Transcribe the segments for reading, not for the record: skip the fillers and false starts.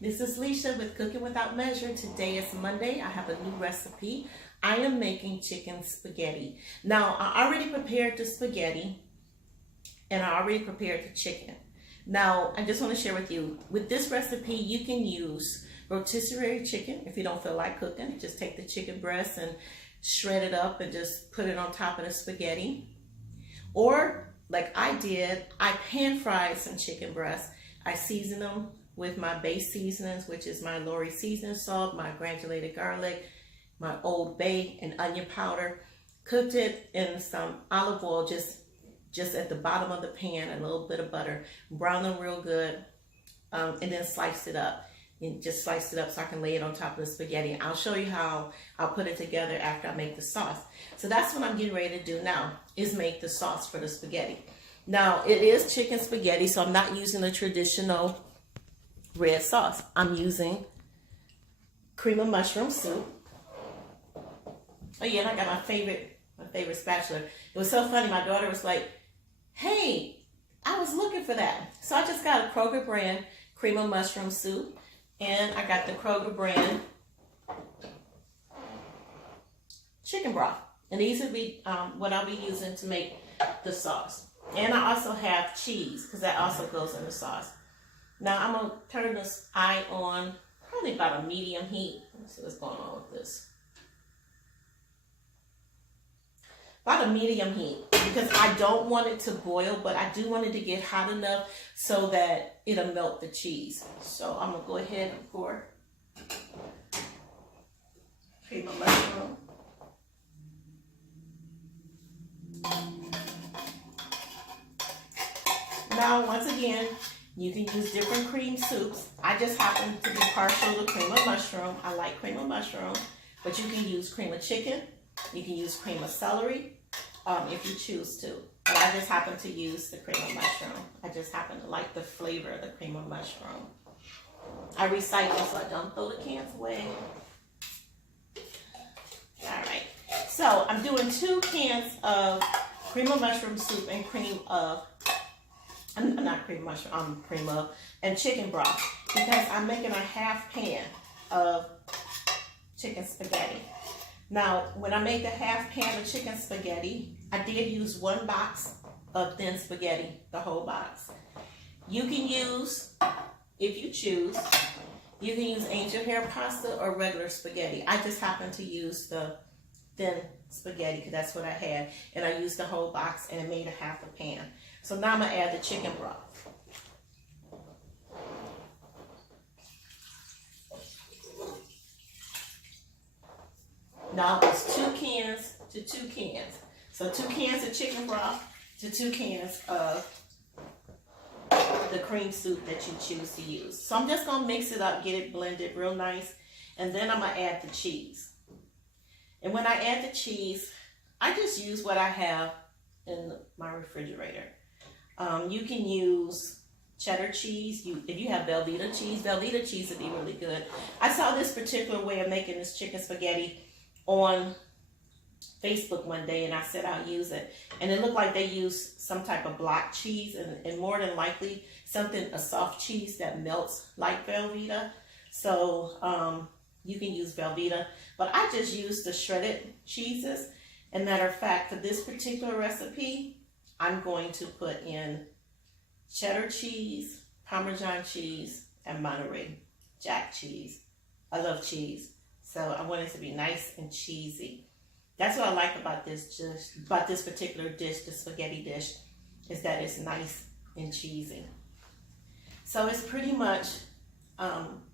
This is Leisha with Cooking Without Measure. Today is Monday. I have a new recipe. I am making chicken spaghetti. Now, I already prepared the spaghetti and I already prepared the chicken. Now, I just want to share with you, with this recipe, you can use rotisserie chicken if you don't feel like cooking. Just take the chicken breast and shred it up and just put it on top of the spaghetti. Or, like I did, I pan fried some chicken breasts. I season them with my base seasonings, which is my Lori seasoning salt, my granulated garlic, my Old Bay, and onion powder. Cooked it in some olive oil just at the bottom of the pan, and a little bit of butter. Brown them real good, and then sliced it up. And just sliced it up so I can lay it on top of the spaghetti. I'll show you how I'll put it together after I make the sauce. So that's what I'm getting ready to do now, is make the sauce for the spaghetti. Now, it is chicken spaghetti, so I'm not using the traditional red sauce. I'm using cream of mushroom soup. Oh yeah, and I got my favorite spatula. It was so funny. My daughter was like, "Hey, I was looking for that." So I just got a Kroger brand cream of mushroom soup, and I got the Kroger brand chicken broth. And these will be what I'll be using to make the sauce. And I also have cheese, because that also goes in the sauce. Now I'm going to turn this eye on probably about a medium heat. Let's see what's going on with this. About a medium heat, because I don't want it to boil, but I do want it to get hot enough so that it'll melt the cheese. So I'm going to go ahead and pour cream of mushroom. Now, once again, you can use different cream soups. I just happen to be partial to cream of mushroom. I like cream of mushroom, but you can use cream of chicken. You can use cream of celery if you choose to. But I just happen to use the cream of mushroom. I just happen to like the flavor of the cream of mushroom. I recycle so I don't throw the cans away. All right. So I'm doing 2 cans of cream of mushroom soup and cream of and chicken broth, because I'm making a half pan of chicken spaghetti. Now, when I make a half pan of chicken spaghetti, I did use 1 box of thin spaghetti, the whole box. You can use, if you choose, you can use angel hair pasta or regular spaghetti. I just happen to use the thin spaghetti because that's what I had, and I used the whole box and it made a half a pan. So now I'm going to add the chicken broth. Now it's 2 cans to 2 cans. So 2 cans of chicken broth to 2 cans of the cream soup that you choose to use. So I'm just going to mix it up, get it blended real nice, and then I'm going to add the cheese. And when I add the cheese, I just use what I have in my refrigerator. You can use cheddar cheese. If you have Velveeta cheese would be really good. I saw this particular way of making this chicken spaghetti on Facebook one day, and I said I'll use it. And it looked like they used some type of block cheese, and more than likely a soft cheese that melts like Velveeta. So you can use Velveeta, but I just use the shredded cheeses. And matter of fact, for this particular recipe, I'm going to put in cheddar cheese, Parmesan cheese, and Monterey Jack cheese. I love cheese, so I want it to be nice and cheesy. That's what I like about this particular dish, the spaghetti dish, is that it's nice and cheesy. So it's pretty much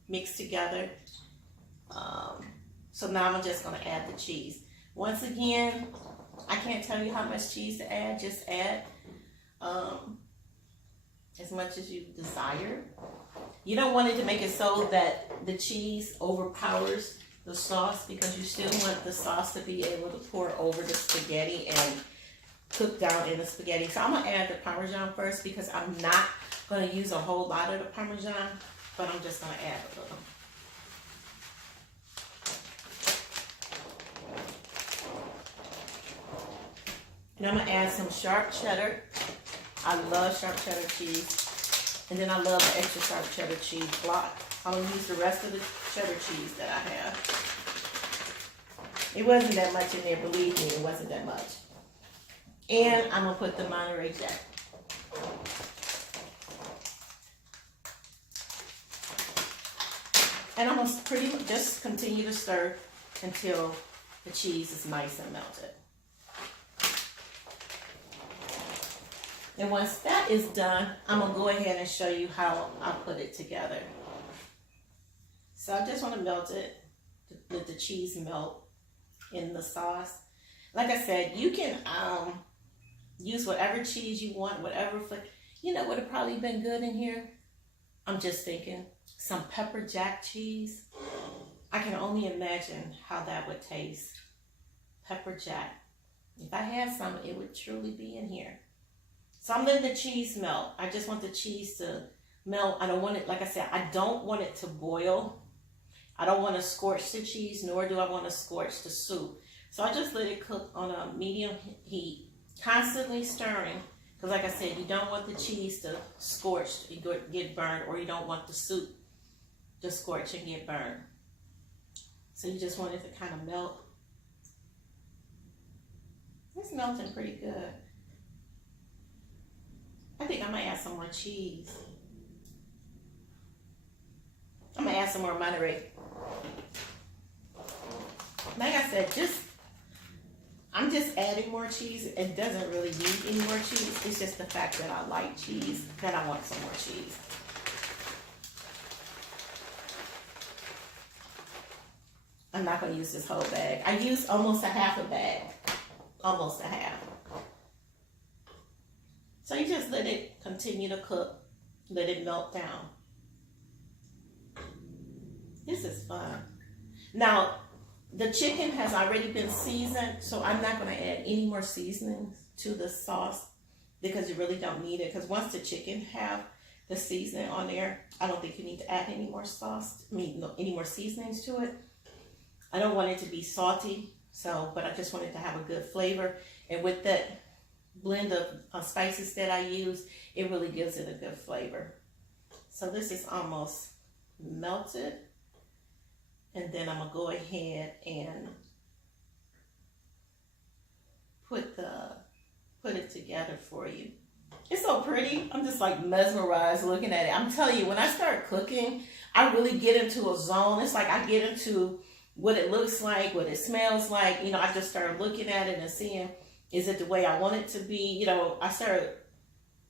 mixed together. So now I'm just going to add the cheese. Once again, I can't tell you how much cheese to add. Just add as much as you desire. You don't want it to make it so that the cheese overpowers the sauce, because you still want the sauce to be able to pour over the spaghetti and cook down in the spaghetti. So I'm going to add the Parmesan first, because I'm not going to use a whole lot of the Parmesan, but I'm just going to add a little. And I'm going to add some sharp cheddar. I love sharp cheddar cheese. And then I love the extra sharp cheddar cheese block. I'm going to use the rest of the cheddar cheese that I have. It wasn't that much in there, believe me, it wasn't that much. And I'm going to put the Monterey Jack. And I'm going to pretty much just continue to stir until the cheese is nice and melted. And once that is done, I'm going to go ahead and show you how I put it together. So I just want to melt it, let the cheese melt in the sauce. Like I said, you can use whatever cheese you want, whatever. You know what would have probably been good in here? I'm just thinking some pepper jack cheese. I can only imagine how that would taste. Pepper jack. If I had some, it would truly be in here. So I'm letting the cheese melt. I just want the cheese to melt. I don't want it, like I said, I don't want it to boil. I don't want to scorch the cheese, nor do I want to scorch the soup. So I just let it cook on a medium heat, constantly stirring. Because like I said, you don't want the cheese to scorch and get burned, or you don't want the soup to scorch and get burned. So you just want it to kind of melt. It's melting pretty good. I think I might add some more cheese. I'm gonna add some more Monterey. Like I said, I'm just adding more cheese. It doesn't really need any more cheese. It's just the fact that I like cheese, that I want some more cheese. I'm not gonna use this whole bag. I used almost a half a bag. Almost a half. So you just let it continue to cook. Let it melt down. This is fun. Now, the chicken has already been seasoned, so I'm not going to add any more seasonings to the sauce because you really don't need it. Because once the chicken have the seasoning on there, I don't think you need to add any more sauce. Any more seasonings to it. I don't want it to be salty, but I just want it to have a good flavor. And with that blend of spices that I use, it really gives it a good flavor. So this is almost melted. And then I'm going to go ahead and put it together for you. It's so pretty. I'm just like mesmerized looking at it. I'm telling you, when I start cooking, I really get into a zone. It's like I get into what it looks like, what it smells like. You know, I just started looking at it and seeing, is it the way I want it to be? You know, I started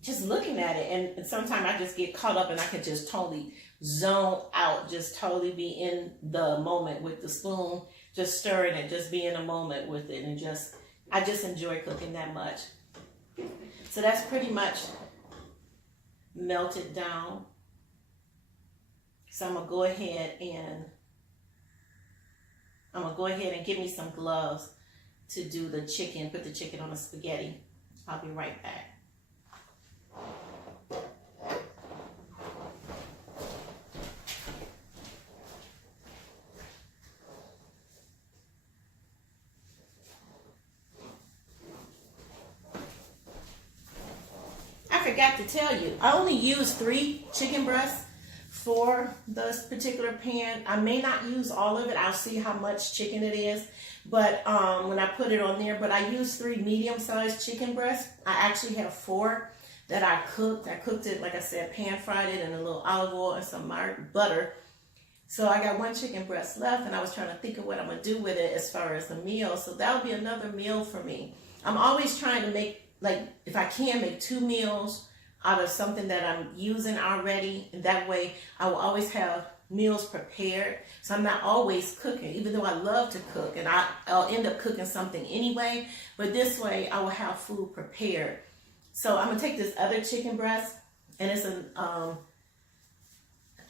just looking at it, and sometimes I just get caught up and I can just totally zone out, just totally be in the moment with the spoon, just stirring it, just be in a moment with it, and I just enjoy cooking that much. So that's pretty much melted down. So I'm gonna go ahead and get me some gloves to do the chicken, put the chicken on the spaghetti. I'll be right back. I forgot to tell you, I only used 3 chicken breasts for this particular pan. I may not use all of it. I'll see how much chicken it is. But when I put it on there, but I used 3 medium-sized chicken breasts. I actually have 4 that I cooked. I cooked it, like I said, pan-fried it in a little olive oil and some butter. So I got 1 chicken breast left, and I was trying to think of what I'm going to do with it as far as the meal. So that'll be another meal for me. I'm always trying to make, like, if I can, make 2 meals out of something that I'm using already. And that way I will always have meals prepared. So I'm not always cooking, even though I love to cook, and I'll end up cooking something anyway. But this way I will have food prepared. So I'm gonna take this other chicken breast, and it's I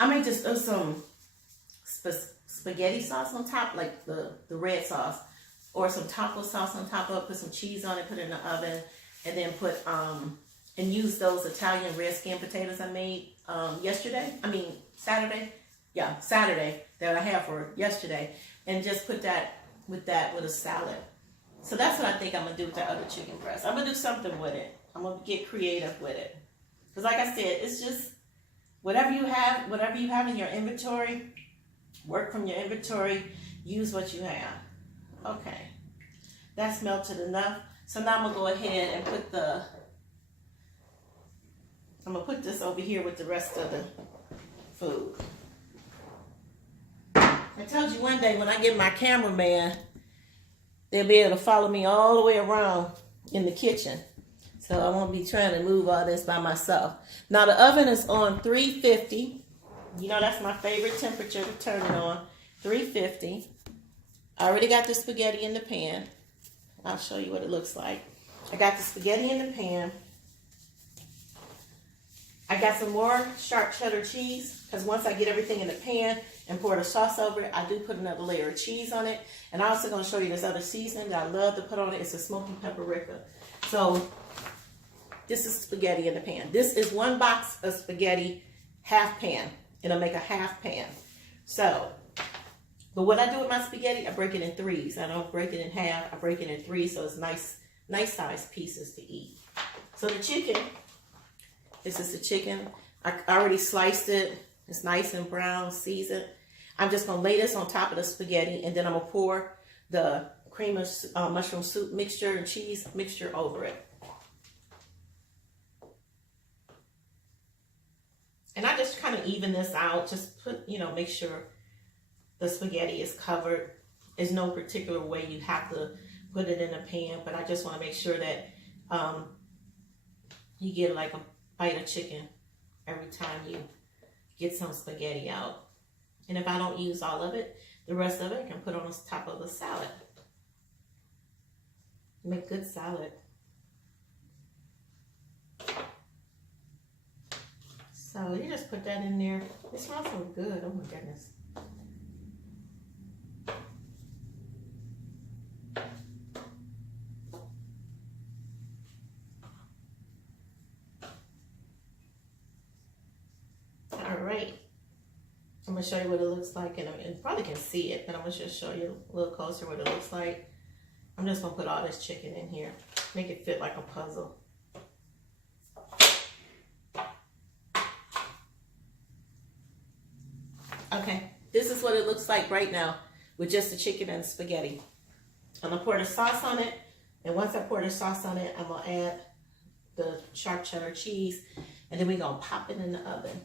might just throw some spaghetti sauce on top, like the red sauce, or some taco sauce on top of it, put some cheese on it, put it in the oven, and then put and use those Italian red skin potatoes I made Saturday that I had for yesterday, and just put that with a salad. So that's what I think I'm gonna do with that other chicken breast. I'm gonna do something with it. I'm gonna get creative with it, because like I said, it's just whatever you have in your inventory, work from your inventory, use what you have. Okay, that's melted enough. So now I'm gonna go ahead and I'm gonna put this over here with the rest of the food. I told you one day when I get my cameraman, they'll be able to follow me all the way around in the kitchen. So I won't be trying to move all this by myself. Now the oven is on 350. You know that's my favorite temperature to turn it on. 350. I already got the spaghetti in the pan. I'll show you what it looks like. I got the spaghetti in the pan. I got some more sharp cheddar cheese because once I get everything in the pan and pour the sauce over it, I do put another layer of cheese on it. And I'm also going to show you this other seasoning that I love to put on it. It's a smoky paprika. So this is spaghetti in the pan. This is one box of spaghetti, half pan. It'll make a half pan. So, but what I do with my spaghetti, I break it in threes. I don't break it in half. I break it in three so it's nice sized pieces to eat. So the chicken, this is the chicken. I already sliced it. It's nice and brown, seasoned. I'm just going to lay this on top of the spaghetti and then I'm going to pour the cream of mushroom soup mixture and cheese mixture over it. And I just kind of even this out. Just put, make sure the spaghetti is covered. There's no particular way you have to put it in a pan, but I just want to make sure that you get like a bite of chicken every time you get some spaghetti out. And if I don't use all of it, the rest of it I can put on top of the salad. Make good salad. So you just put that in there. It smells so good. Oh my goodness. All right. I'm going to show you what it looks like. And you probably can see it, but I'm going to just show you a little closer what it looks like. I'm just going to put all this chicken in here. Make it fit like a puzzle. Okay, this is what it looks like right now with just the chicken and spaghetti. I'm going to pour the sauce on it. And once I pour the sauce on it, I'm going to add the sharp cheddar cheese. And then we're going to pop it in the oven.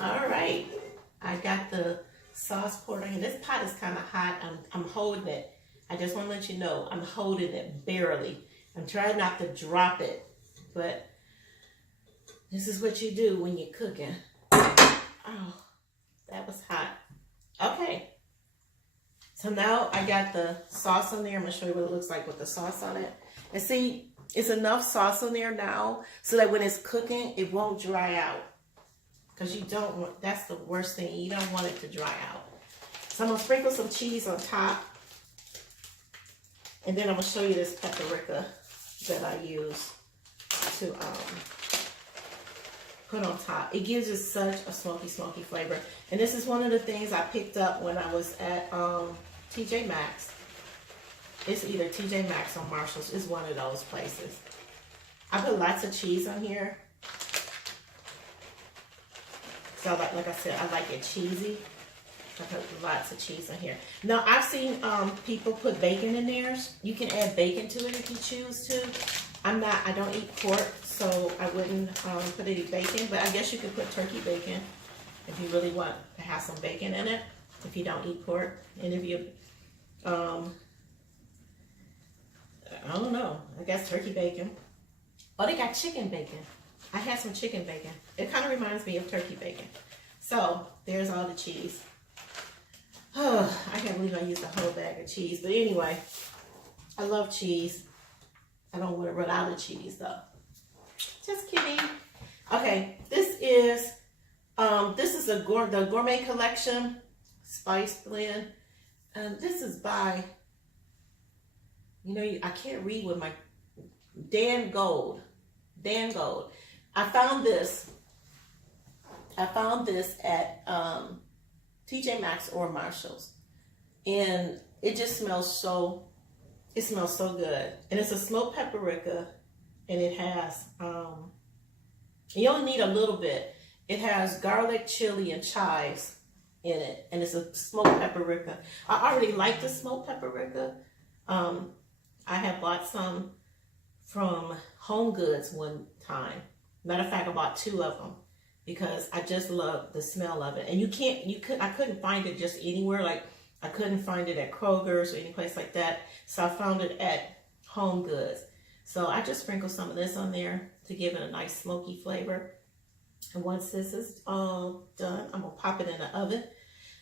All right, I got the sauce poured on here. This pot is kind of hot. I'm holding it. I just want to let you know I'm holding it barely. I'm trying not to drop it, but this is what you do when you're cooking. Oh, that was hot. Okay, so now I got the sauce on there. I'm going to show you what it looks like with the sauce on it. And see, it's enough sauce on there now so that when it's cooking, it won't dry out. Because you don't want, that's the worst thing. You don't want it to dry out. So I'm going to sprinkle some cheese on top. And then I'm going to show you this paprika that I use to put on top. It gives it such a smoky, smoky flavor. And this is one of the things I picked up when I was at TJ Maxx. It's either TJ Maxx or Marshall's. It's one of those places. I put lots of cheese on here. So like I said, I like it cheesy. I put lots of cheese on here. Now I've seen people put bacon in theirs. You can add bacon to it if you choose to. I don't eat pork, so I wouldn't put any bacon. But I guess you could put turkey bacon if you really want to have some bacon in it. If you don't eat pork, and if you, I don't know. I guess turkey bacon. Oh, they got chicken bacon. I had some chicken bacon. It kind of reminds me of turkey bacon. So, there's all the cheese. Oh, I can't believe I used a whole bag of cheese. But anyway, I love cheese. I don't want to run out of cheese, though. Just kidding. Okay, this is the Gourmet Collection Spice Blend. This is by You know, I can't read with my Dan Gold. Dan Gold. I found this at TJ Maxx or Marshall's, and it just smells so. It smells so good, and it's a smoked paprika, and it has. You only need a little bit. It has garlic, chili, and chives in it, and it's a smoked paprika. I already like the smoked paprika. I have bought some from Home Goods one time. Matter of fact, I bought 2 of them because I just love the smell of it. And I couldn't find it just anywhere. Like, I couldn't find it at Kroger's or any place like that. So I found it at Home Goods. So I just sprinkled some of this on there to give it a nice smoky flavor. And once this is all done, I'm gonna pop it in the oven.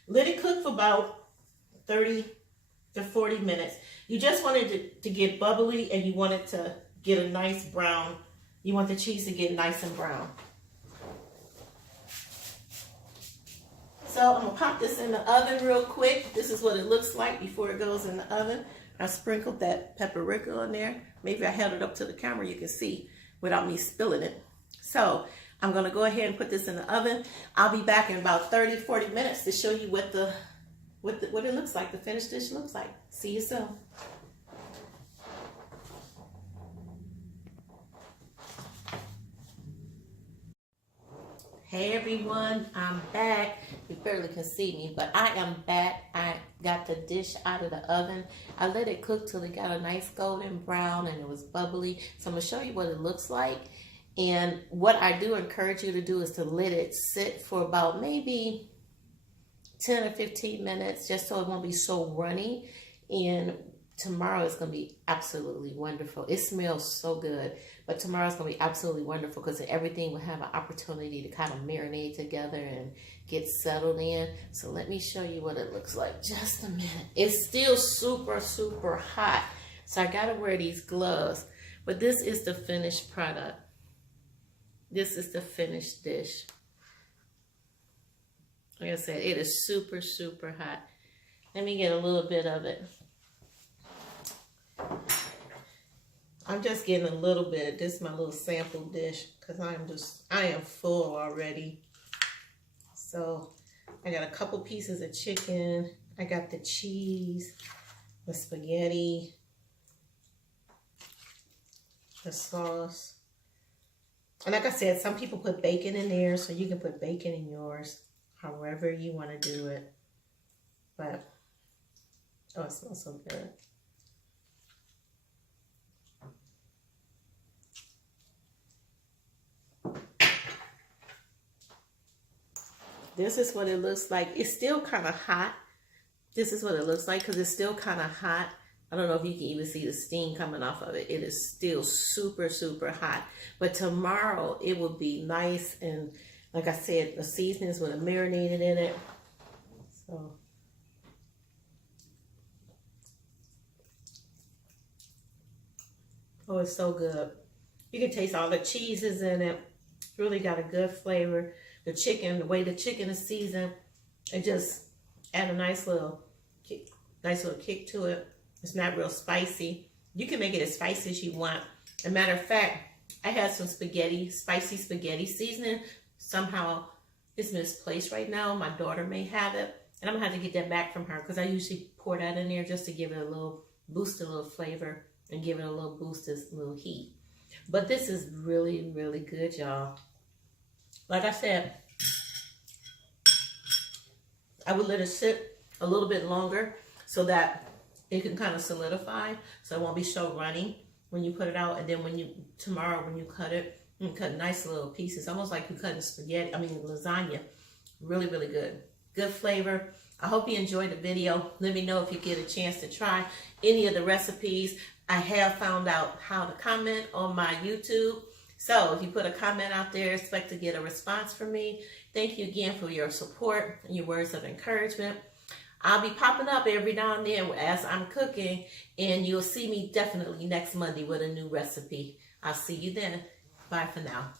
Let it cook for about 30 to 40 minutes. You just want it to get bubbly, and you want it to get a nice brown. You want the cheese to get nice and brown. So I'm gonna pop this in the oven real quick. This is what it looks like before it goes in the oven. I sprinkled that paprika on there. Maybe I held it up to the camera, you can see without me spilling it. So I'm gonna go ahead and put this in the oven. I'll be back in about 30, 40 minutes to show you what it looks like, the finished dish looks like. See you soon. Hey everyone, I'm back. You barely can see me, but I am back. I got the dish out of the oven. I let it cook till it got a nice golden brown and it was bubbly. So I'm gonna show you what it looks like. And what I do encourage you to do is to let it sit for about maybe 10 or 15 minutes, just so it won't be so runny. And tomorrow is going to be absolutely wonderful. It smells so good, but tomorrow is going to be absolutely wonderful because everything will have an opportunity to kind of marinate together and get settled in. So let me show you what it looks like. Just a minute. It's still super, super hot. So I got to wear these gloves, but this is the finished product. This is the finished dish. Like I said, it is super, super hot. Let me get a little bit of it. I'm just getting a little bit. This is my little sample dish because I am full already. So I got a couple pieces of chicken. I got the cheese, the spaghetti, the sauce. And like I said, some people put bacon in there, so you can put bacon in yours, however you want to do it. But, oh, it smells so good. This is what it looks like. It's still kind of hot. This is what it looks like because it's still kind of hot. I don't know if you can even see the steam coming off of it. It is still super, super hot. But tomorrow it will be nice, and like I said, the seasonings would have marinated in it. So oh, it's so good. You can taste all the cheeses in it. Really got a good flavor. The chicken, the way the chicken is seasoned, it just add a nice little kick to it. It's not real spicy. You can make it as spicy as you want. As a matter of fact, I had some spaghetti, spicy spaghetti seasoning. Somehow it's misplaced right now. My daughter may have it, and I'm gonna have to get that back from her because I usually pour that in there just to give it a little boost, a little flavor, and give it a little boost, a little heat. But this is really, really good, y'all. Like I said, I would let it sit a little bit longer so that it can kind of solidify, so it won't be so runny when you put it out. And then tomorrow when you cut it, you can cut nice little pieces, almost like you're cutting lasagna. Really, really good. Good flavor. I hope you enjoyed the video. Let me know if you get a chance to try any of the recipes. I have found out how to comment on my YouTube. So if you put a comment out there, expect to get a response from me. Thank you again for your support and your words of encouragement. I'll be popping up every now and then as I'm cooking, and you'll see me definitely next Monday with a new recipe. I'll see you then. Bye for now.